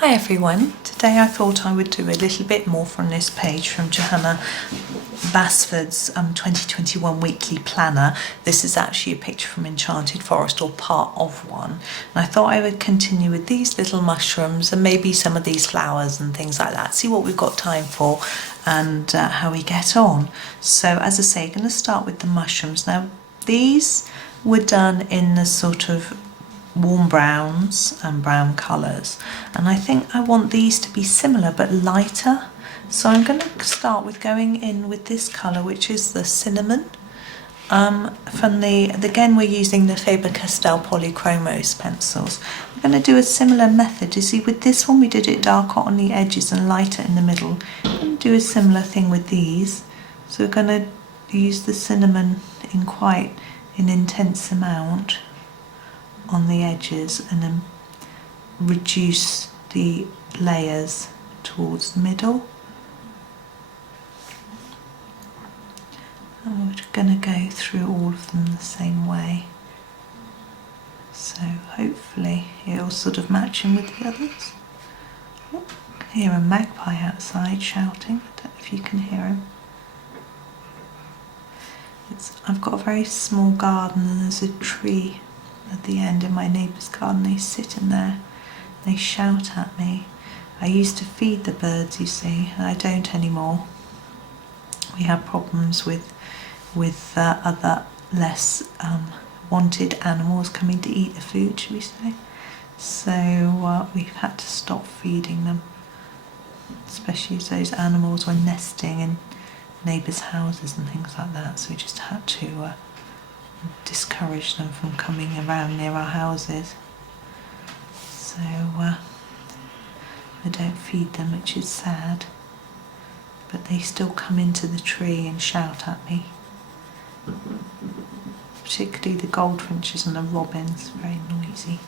Hi everyone, today I thought I would do a little bit more from this page from Johanna Basford's 2021 weekly planner. This is actually a picture from Enchanted Forest, or part of one, and I thought I would continue with these little mushrooms and maybe some of these flowers and things like that, see what we've got time for and how we get on. So as I say, I'm going to start with the mushrooms. Now these were done in the sort of warm browns and brown colours, and I think I want these to be similar but lighter, so I'm going to start with going in with this colour, which is the cinnamon, from again we're using the Faber Castell Polychromos pencils. I'm going to do a similar method. You see, with this one we did it darker on the edges and lighter in the middle. I'm going to do a similar thing with these, so we're going to use the cinnamon in quite an intense amount on the edges and then reduce the layers towards the middle. And we're going to go through all of them the same way, so hopefully it'll sort of match in with the others. Oh, I can hear a magpie outside shouting. I don't know if you can hear him. I've got a very small garden and there's a tree at the end in my neighbour's garden. They sit in there, they shout at me. I used to feed the birds, you see, and I don't anymore. We have problems with other less wanted animals coming to eat the food, should we say. So we've had to stop feeding them, especially as those animals were nesting in neighbours' houses and things like that, so we just had to discourage them from coming around near our houses. So I don't feed them, which is sad, but they still come into the tree and shout at me, particularly the goldfinches and the robins, very noisy.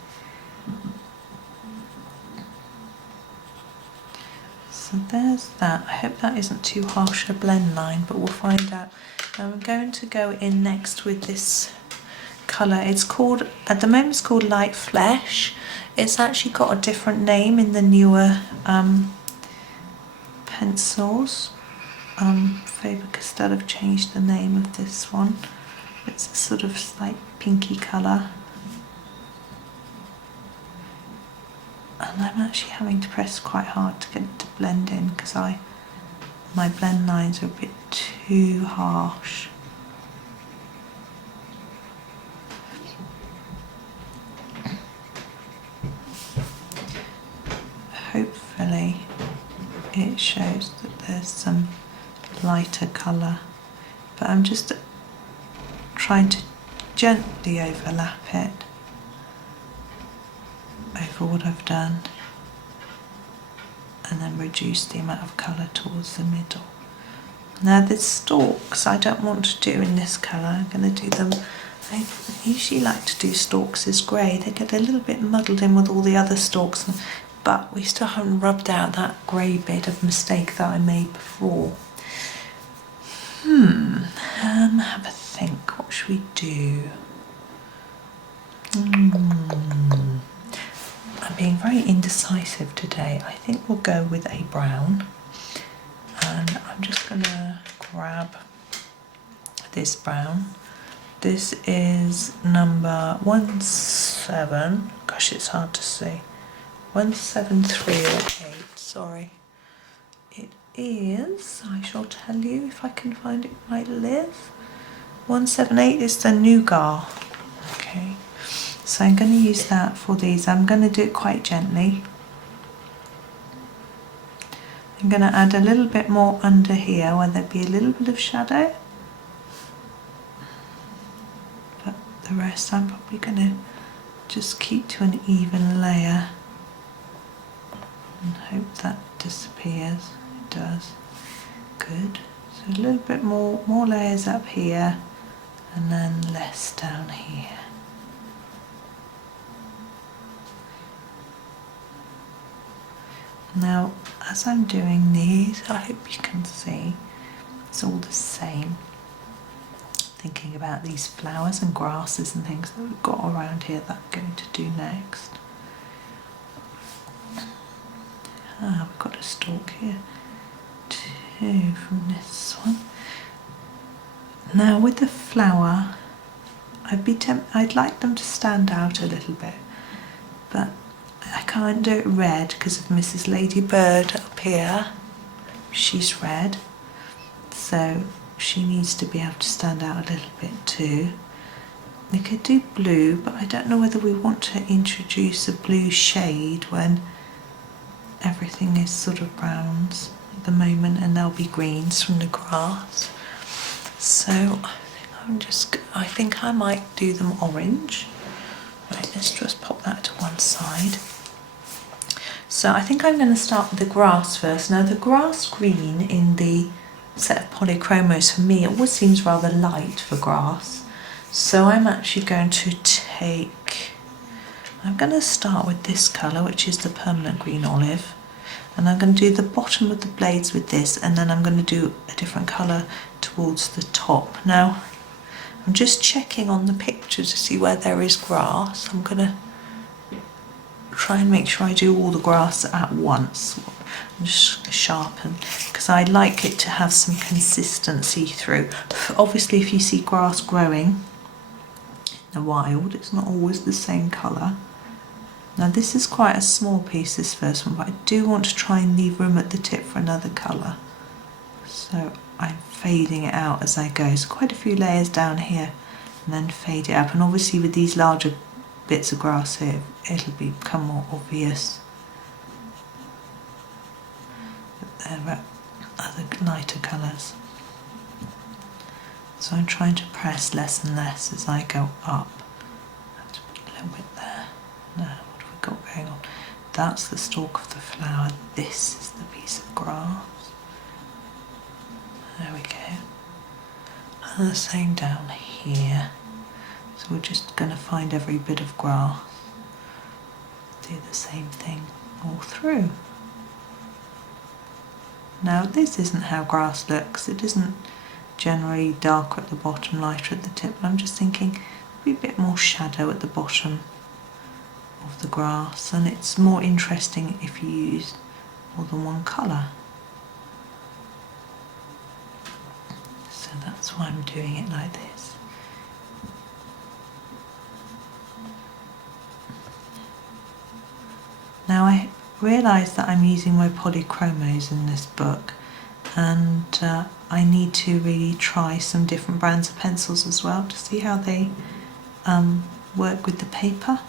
So there's that. I hope that isn't too harsh a blend line, but we'll find out. I'm going to go in next with this colour. It's called, at the moment it's called Light Flesh. It's actually got a different name in the newer pencils. Faber Castell have changed the name of this one. It's a sort of slight pinky colour. And I'm actually having to press quite hard to get it to blend in because my blend lines are a bit too harsh. Hopefully it shows that there's some lighter colour, but I'm just trying to gently overlap it over what I've done, and then reduce the amount of colour towards the middle. Now the stalks I don't want to do in this colour. I'm going to do them, I usually like to do stalks as grey. They get a little bit muddled in with all the other stalks, but we still haven't rubbed out that grey bit of mistake that I made before. Have a think, what should we do? I'm being very indecisive today. I think we'll go with a brown, and I'm just going to grab this brown. This is number 17, gosh it's hard to see, 173 or 8, sorry. It is, I shall tell you if I can find it where I live. 178 is the Nougat. Okay. So I'm going to use that for these. I'm going to do it quite gently. I'm going to add a little bit more under here where there'd be a little bit of shadow. But the rest I'm probably going to just keep to an even layer and hope that disappears. It does. Good. So a little bit more layers up here and then less down here. Now, as I'm doing these, I hope you can see it's all the same. Thinking about these flowers and grasses and things that we've got around here that I'm going to do next. Ah, we've got a stalk here too from this one. Now with the flower, I'd like them to stand out a little bit, but I can't do it red because of Mrs. Ladybird up here. She's red, so she needs to be able to stand out a little bit too. We could do blue, but I don't know whether we want to introduce a blue shade when everything is sort of browns at the moment, and there'll be greens from the grass. So I think I might do them orange. Right, let's just pop that to one side. So I think I'm going to start with the grass first. Now the grass green in the set of polychromos, for me, it always seems rather light for grass. So I'm actually going to I'm going to start with this colour, which is the permanent green olive. And I'm going to do the bottom of the blades with this, and then I'm going to do a different colour towards the top. Now, I'm just checking on the picture to see where there is grass. I'm going to try and make sure I do all the grass at once. I'm just sharpen, because I like it to have some consistency through. Obviously, if you see grass growing in the wild, it's not always the same colour. Now this is quite a small piece, this first one, but I do want to try and leave room at the tip for another colour. So I'm fading it out as I go. So quite a few layers down here, and then fade it up. And obviously with these larger bits of grass here, it'll become more obvious. But there are other lighter colours. So I'm trying to press less and less as I go up. I have to put a little bit there. Now, what have we got going on? That's the stalk of the flower. This is the piece of grass. There we go. And the same down here. So we're just going to find every bit of grass. Do the same thing all through. Now this isn't how grass looks. It isn't generally darker at the bottom, lighter at the tip. I'm just thinking maybe a bit more shadow at the bottom of the grass, and it's more interesting if you use more than one colour. So that's why I'm doing it like this. Now I realise that I'm using my polychromos in this book, and I need to really try some different brands of pencils as well to see how they work with the paper.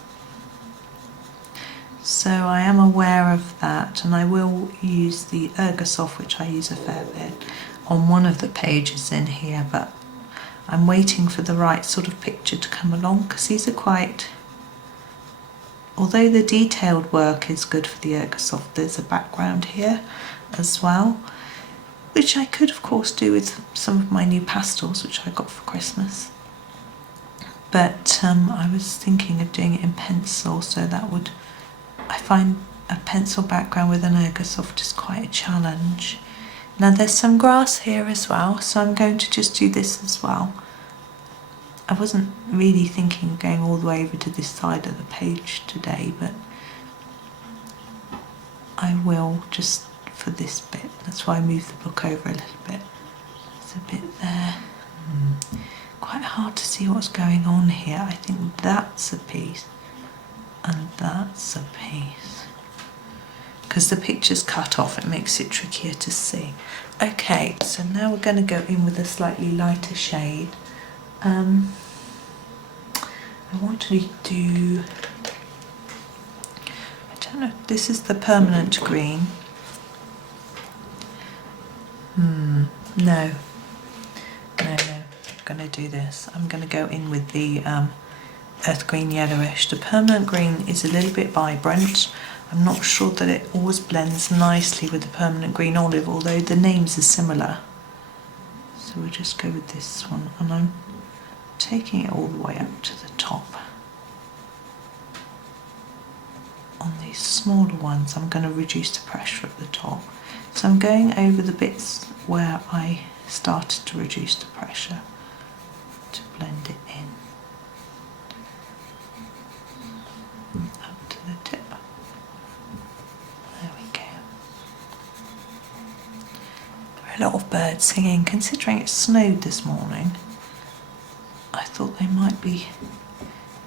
So I am aware of that, and I will use the Ergosoft, which I use a fair bit, on one of the pages in here, but I'm waiting for the right sort of picture to come along, because these are quite, although the detailed work is good for the Ergosoft, there's a background here as well, which I could of course do with some of my new pastels which I got for Christmas. But I was thinking of doing it in pencil, so that would, I find a pencil background with an Ergosoft is quite a challenge. Now there's some grass here as well, so I'm going to just do this as well. I wasn't really thinking of going all the way over to this side of the page today, but I will just for this bit. That's why I moved the book over a little bit. There's a bit there. Quite hard to see what's going on here. I think that's a piece and that's a piece. Because the picture's cut off, it makes it trickier to see. Okay, so now we're going to go in with a slightly lighter shade. I want to do, I don't know, this is the permanent green. No, I'm going to do this. I'm going to go in with the earth green yellowish. The permanent green is a little bit vibrant. I'm not sure that it always blends nicely with the permanent green olive, although the names are similar. So we'll just go with this one, and I'm taking it all the way up to the top. On these smaller ones, I'm going to reduce the pressure at the top. So I'm going over the bits where I started to reduce the pressure to blend it in. Up to the tip. There we go. lot of birds singing. Considering it snowed this morning, I thought they might be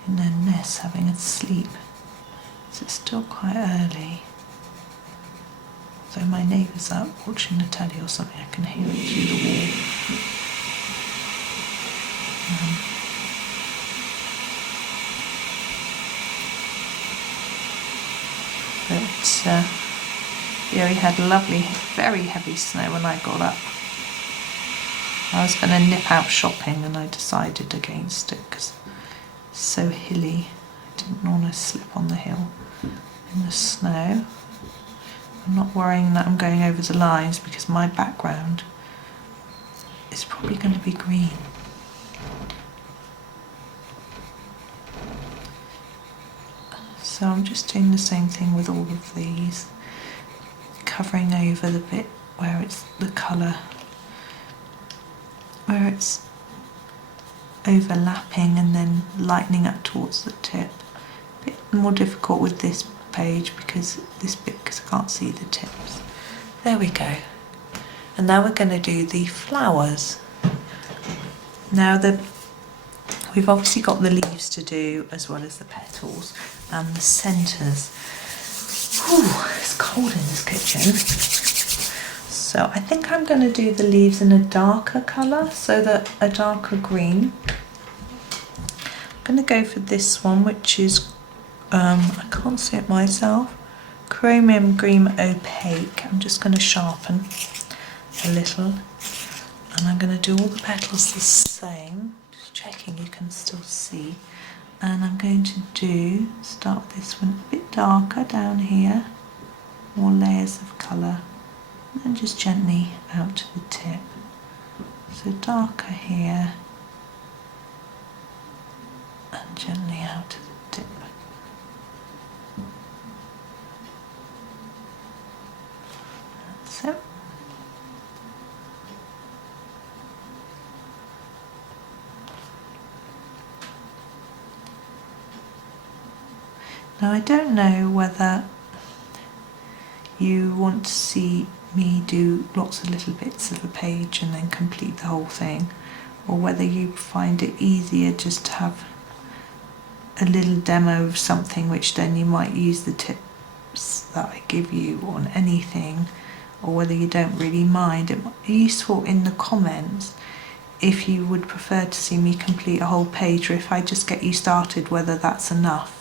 in their nests having a sleep. So it's still quite early. So my neighbour's out watching the telly or something, I can hear it through the wall. Yeah, we had lovely, very heavy snow when I got up. I was going to nip out shopping and I decided against it because it's so hilly. I didn't want to slip on the hill in the snow. I'm not worrying that I'm going over the lines because my background is probably going to be green. So I'm just doing the same thing with all of these, covering over the bit where it's the colour, where it's overlapping and then lightening up towards the tip. A bit more difficult with this page because this bit, because I can't see the tips. There we go. And now we're going to do the flowers. Now we've obviously got the leaves to do as well as the petals and the centres. Ooh, it's cold in this kitchen. So I think I'm going to do the leaves in a darker colour, so that a darker green. I'm going to go for this one, which is, I can't see it myself, Chromium Green Opaque. I'm just going to sharpen a little, and I'm going to do all the petals the same. Just checking you can still see. And I'm going to start with this one a bit darker down here, more layers of colour, and then just gently out to the tip. So darker here, and gently out to the tip. That's it. Now I don't know whether you want to see me do lots of little bits of a page and then complete the whole thing, or whether you find it easier just to have a little demo of something which then you might use the tips that I give you on anything, or whether you don't really mind. It might be useful in the comments if you would prefer to see me complete a whole page, or if I just get you started, whether that's enough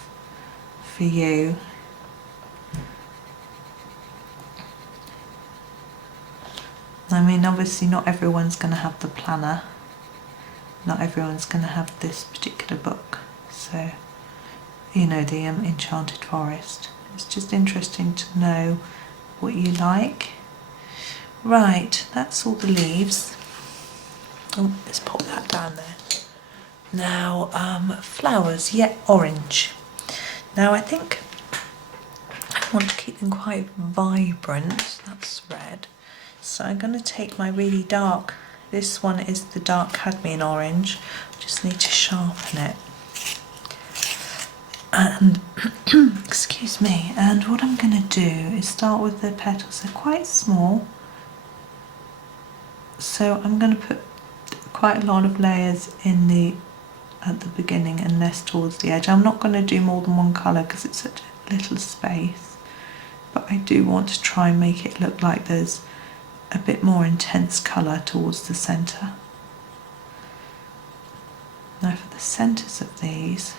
for you. I mean, obviously not everyone's going to have the planner, not everyone's going to have this particular book, so you know, the Enchanted Forest. It's just interesting to know what you like. Right, that's all the leaves. Oh, let's pop that down there. Now, flowers, yet orange. Now I think I want to keep them quite vibrant. That's red. So I'm going to take my really dark, this one is the dark Cadmium Orange. Just need to sharpen it. And, excuse me, and what I'm going to do is start with the petals. They're quite small. So I'm going to put quite a lot of layers in at the beginning and less towards the edge. I'm not going to do more than one colour because it's such a little space, but I do want to try and make it look like there's a bit more intense colour towards the centre. Now for the centres of these,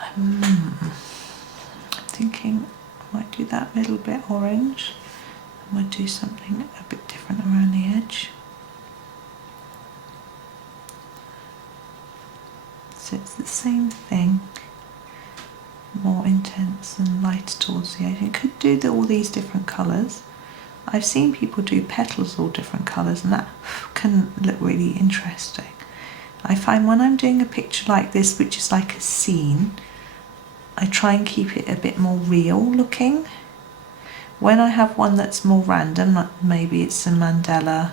I'm thinking I might do that little bit orange. I might do something a bit different around the edge. So it's the same thing, more intense and lighter towards the edge. You could do all these different colours. I've seen people do petals all different colours, and that can look really interesting. I find when I'm doing a picture like this, which is like a scene, I try and keep it a bit more real looking. When I have one that's more random, like maybe it's a mandala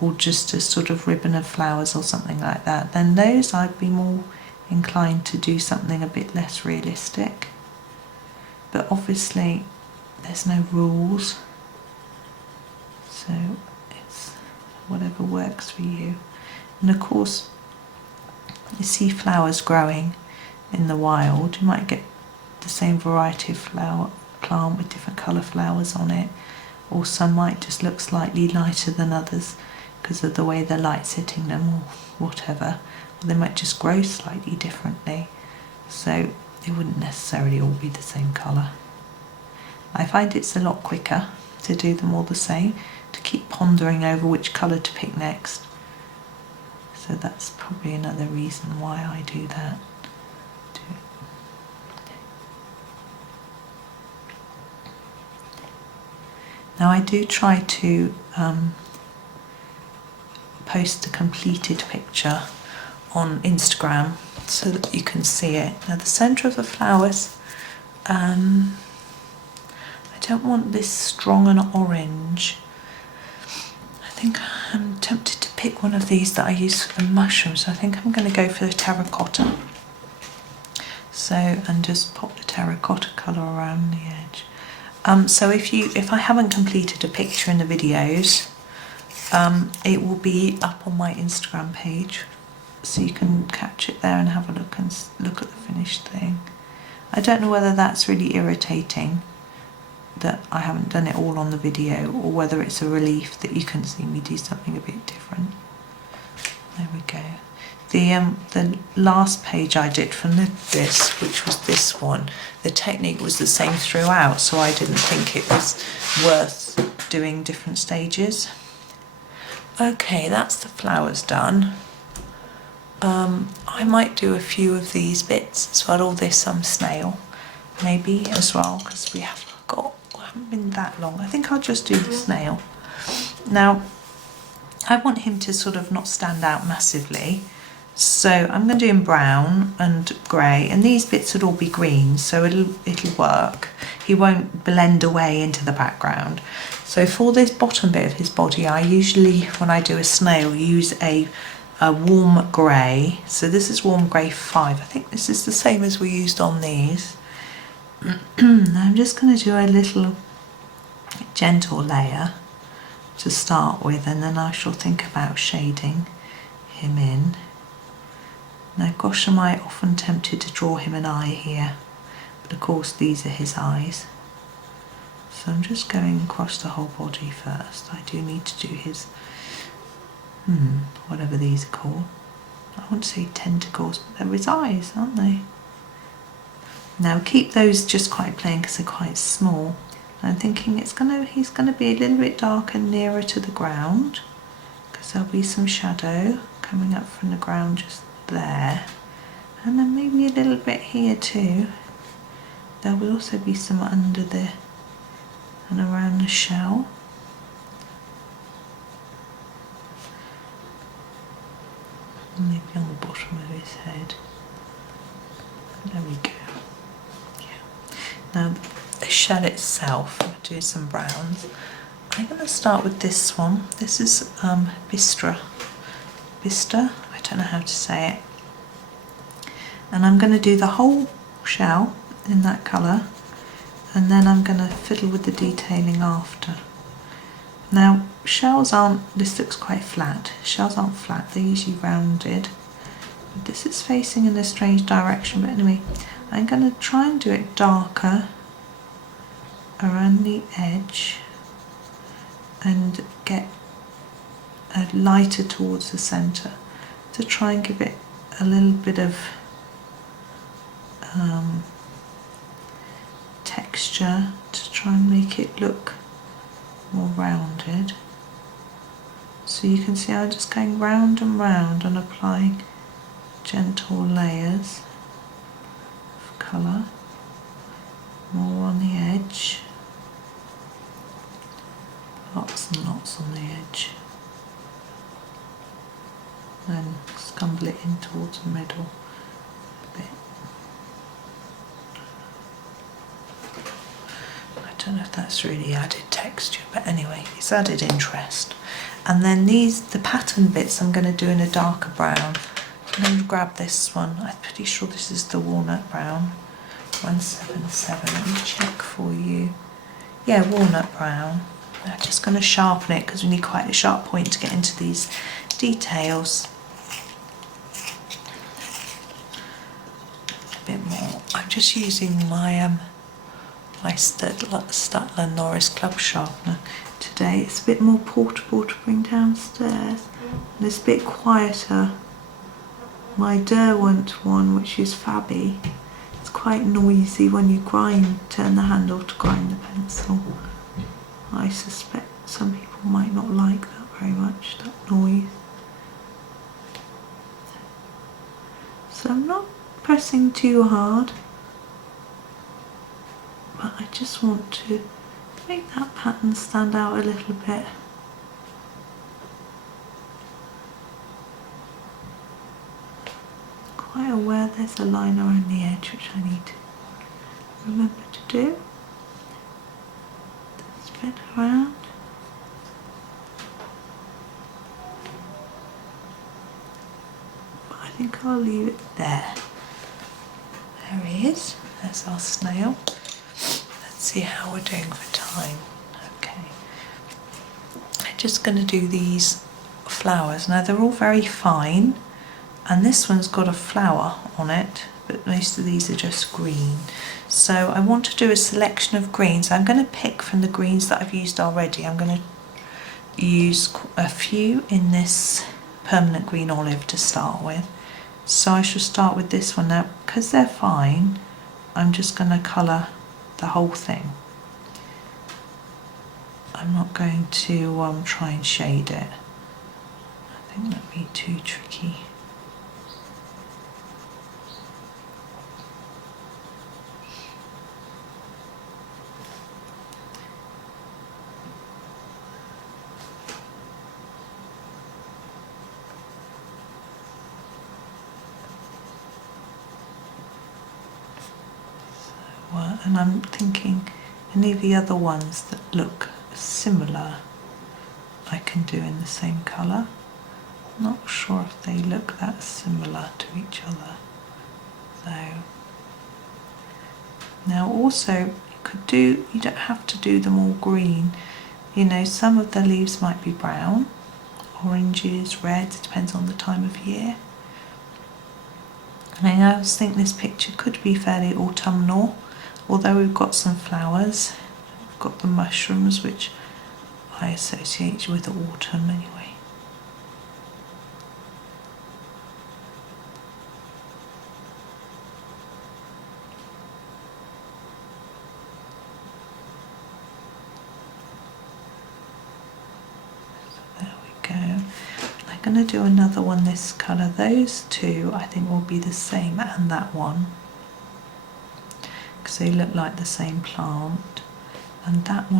or just a sort of ribbon of flowers or something like that, then those I'd be more inclined to do something a bit less realistic. But obviously there's no rules, So it's whatever works for you. And of course, you see flowers growing in the wild, you might get the same variety of flower plant with different colour flowers on it, or some might just look slightly lighter than others because of the way the light's hitting them or whatever. Or they might just grow slightly differently, so they wouldn't necessarily all be the same colour. I find it's a lot quicker to do them all the same, to keep pondering over which colour to pick next. So that's probably another reason why I do that. Now I do try to post a completed picture on Instagram so that you can see it. Now the centre of the flowers, I don't want this strong and orange. I think I'm tempted to pick one of these that I use for the mushrooms. I think I'm going to go for the terracotta. So, and just pop the terracotta colour around the edge. So if I haven't completed a picture in the videos, it will be up on my Instagram page, so you can catch it there and have a look and look at the finished thing. I don't know whether that's really irritating that I haven't done it all on the video, or whether it's a relief that you can see me do something a bit different. There we go. The last page I did from this, which was this one, the technique was the same throughout, so I didn't think it was worth doing different stages. Okay, that's the flowers done. I might do a few of these bits as well, all this snail maybe as well, because we haven't been that long. I think I'll just do the snail. Now I want him to sort of not stand out massively, so I'm going to do in brown and grey, and these bits would all be green, so it'll work. He won't blend away into the background. So for this bottom bit of his body, I usually, when I do a snail, use a warm grey. So this is warm grey 5. I think this is the same as we used on these. I'm just going to do a little gentle layer to start with, and then I shall think about shading him in. Now gosh, am I often tempted to draw him an eye here, but of course these are his eyes. So I'm just going across the whole body first. I do need to do his, whatever these are called. I want to say tentacles, but they're his eyes, aren't they? Now keep those just quite plain because they're quite small. I'm thinking he's going to be a little bit darker nearer to the ground, because there'll be some shadow coming up from the ground just there, and then maybe a little bit here too. There will also be some under the and around the shell. Maybe on the bottom of his head. There we go. Now the shell itself, I'll do some browns. I'm going to start with this one. This is Bistre. I don't know how to say it. And I'm going to do the whole shell in that colour, and then I'm going to fiddle with the detailing after. Now shells aren't, this looks quite flat. Shells aren't flat, they're usually rounded. But this is facing in a strange direction, but anyway, I'm going to try and do it darker around the edge and get lighter towards the centre to try and give it a little bit of texture, to try and make it look more rounded. So you can see I'm just going round and round and applying gentle layers of colour, more on the edge, lots and lots on the edge, then scumble it in towards the middle a bit. I don't know if that's really added texture, but anyway, it's added interest. And then the pattern bits I'm going to do in a darker brown. I'm going to grab this one. I'm pretty sure this is the Walnut Brown 177. Let me check for you. Yeah, Walnut Brown. I'm just going to sharpen it because we need quite a sharp point to get into these details. A bit more. I'm just using my my Staedtler Noris club sharpener today. It's a bit more portable to bring downstairs and it's a bit quieter. My Derwent one, which is Faber, it's quite noisy when you turn the handle to grind the pencil. I suspect some people might not like that very much, that noise. So I'm not pressing too hard, but I just want to make that pattern stand out a little bit. Quite aware there's a line around the edge which I need to remember to do. Spin around. But I think I'll leave it there. There he is. There's our snail. Let's see how we're doing for time. Okay. I'm just going to do these flowers. Now they're all very fine, and this one's got a flower on it, but most of these are just green. So I want to do a selection of greens. I'm going to pick from the greens that I've used already. I'm going to use a few in this permanent green olive to start with. So I shall start with this one now. Because they're fine, I'm just going to colour the whole thing. I'm not going to try and shade it. I think that'd be too tricky. And I'm thinking any of the other ones that look similar I can do in the same colour. Not sure if they look that similar to each other. So now also you don't have to do them all green. You know, some of the leaves might be brown, oranges, reds, it depends on the time of year. And I always think this picture could be fairly autumnal. Although we've got some flowers, we've got the mushrooms, which I associate with autumn anyway. So there we go. I'm going to do another one this colour. Those two I think will be the same, and that one, because they look like the same plant, and that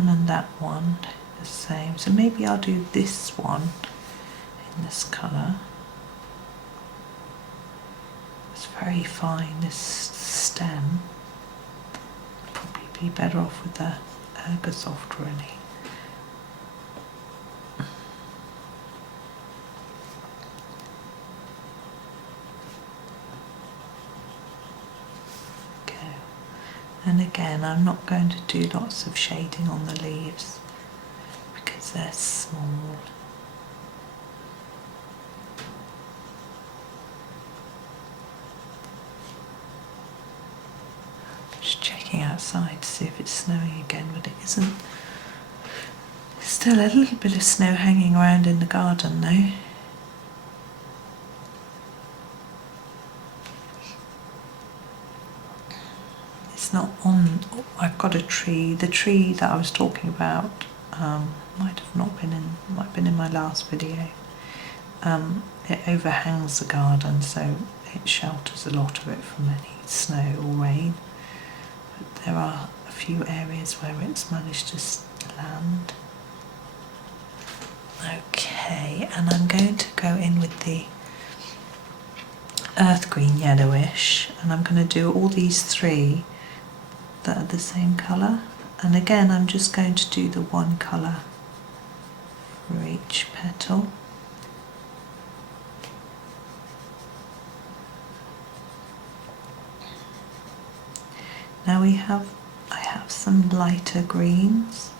one the same. So maybe I'll do this one in this colour. It's very fine, this stem. Probably be better off with the Ergosoft really. And again, I'm not going to do lots of shading on the leaves because they're small. Just checking outside to see if it's snowing again, but it isn't. There's still a little bit of snow hanging around in the garden though. Not on. I've got a tree. The tree that I was talking about might have been in my last video. It overhangs the garden, so it shelters a lot of it from any snow or rain. But there are a few areas where it's managed to land. Okay, and I'm going to go in with the earth green yellowish, and I'm going to do all these three that are the same colour, and again I'm just going to do the one colour for each petal. Now I have some lighter greens,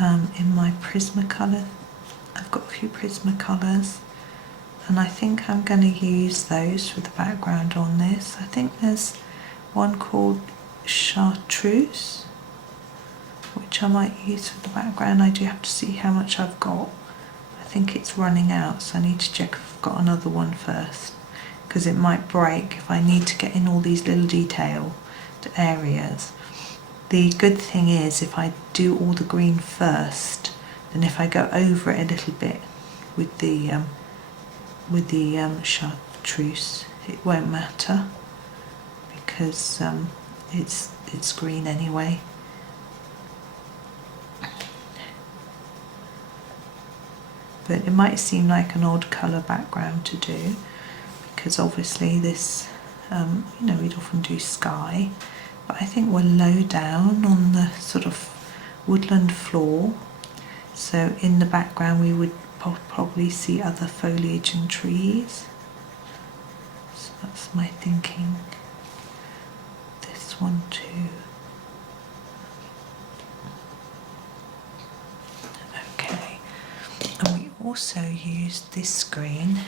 in my Prismacolor. I've got a few Prismacolors, and I think I'm going to use those for the background on this. I think there's one called Chartreuse, which I might use for the background. I do have to see how much I've got. I think it's running out, so I need to check if I've got another one first, because it might break if I need to get in all these little detailed areas. The good thing is, if I do all the green first, then if I go over it a little bit with the chartreuse, it won't matter, because it's green anyway. But it might seem like an odd colour background to do, because obviously this, we'd often do sky, but I think we're low down on the sort of woodland floor, so in the background we would probably see other foliage and trees. So that's my thinking. This one too. Okay, and we also used this green,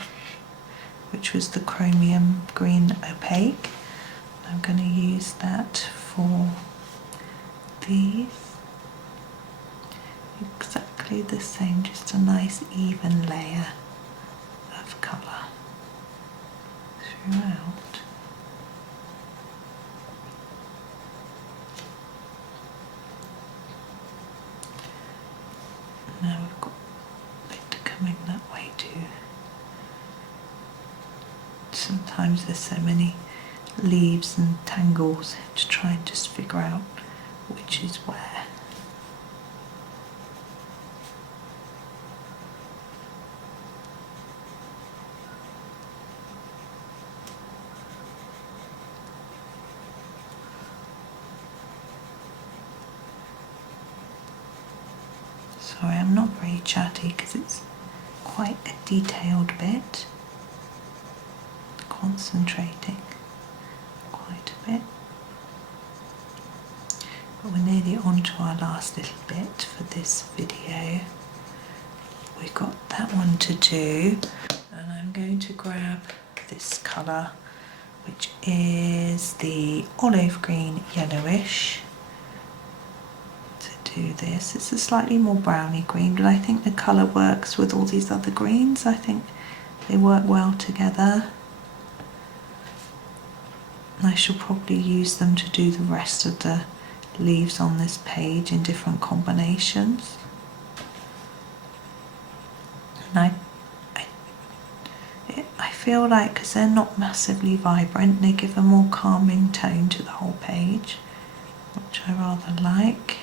which was the Chromium green opaque. I'm going to use that for these. Exactly the same, just a nice even layer of colour throughout. Now we've got a bit coming that way too. Sometimes there's so many leaves and tangles to try and just figure out which is where. Sorry, I'm not very chatty because it's quite a detailed bit. Concentrating quite a bit. But we're nearly on to our last little bit for this video. We've got that one to do, and I'm going to grab this colour, which is the olive green yellowish. Do this. It's a slightly more browny green, but I think the colour works with all these other greens. I think they work well together. I shall probably use them to do the rest of the leaves on this page in different combinations. And I feel like, because they're not massively vibrant, they give a more calming tone to the whole page, which I rather like.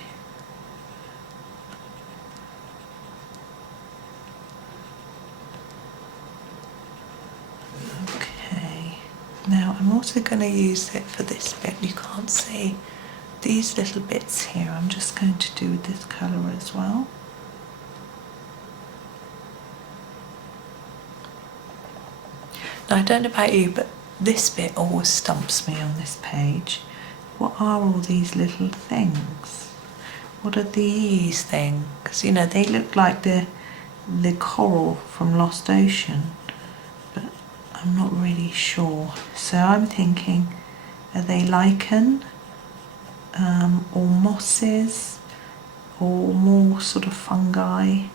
Now I'm also going to use it for this bit. You can't see these little bits here. I'm just going to do with this colour as well. Now I don't know about you, but this bit always stumps me on this page. What are all these little things? What are these things? They look like the coral from Lost Ocean, but I'm not really sure. So I'm thinking, are they lichen, or mosses, or more sort of fungi?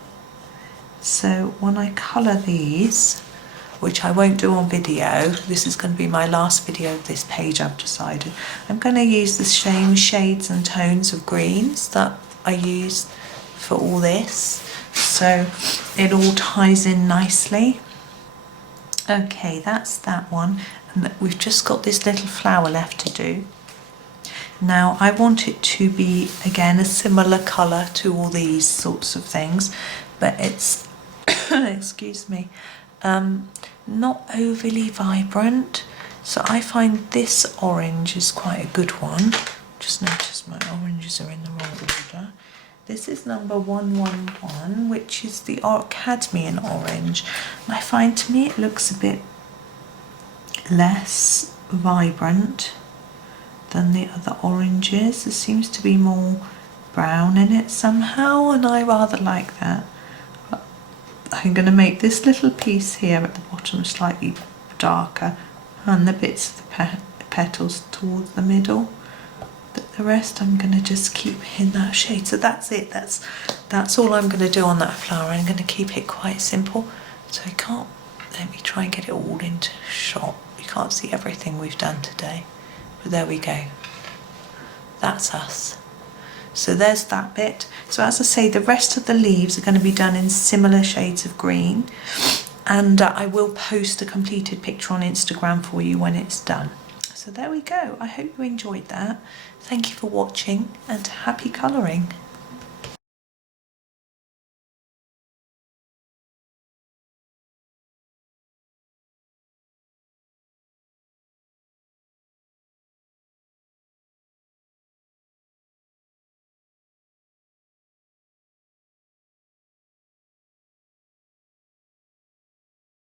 So when I colour these, which I won't do on video, this is going to be my last video of this page, I've decided, I'm going to use the same shades and tones of greens that I used for all this, so it all ties in nicely. Okay, that's that one, and we've just got this little flower left to do. Now I want it to be, again, a similar colour to all these sorts of things, but it's excuse me, not overly vibrant. So I find this orange is quite a good one. Just noticed my oranges are in the wrong order. This is number 111, which is the Cadmium Orange. And I find, to me, it looks a bit less vibrant than the other oranges. There seems to be more brown in it somehow, and I rather like that. I'm going to make this little piece here at the bottom slightly darker, and the bits of the petals towards the middle. But the rest I'm going to just keep in that shade. So that's it. That's all I'm going to do on that flower. I'm going to keep it quite simple. So I can't. Let me try and get it all into shot. You can't see everything we've done today, but there we go. That's us. So there's that bit. So as I say, the rest of the leaves are going to be done in similar shades of green, and I will post a completed picture on Instagram for you when it's done. So there we go. I hope you enjoyed that. Thank you for watching, and happy colouring.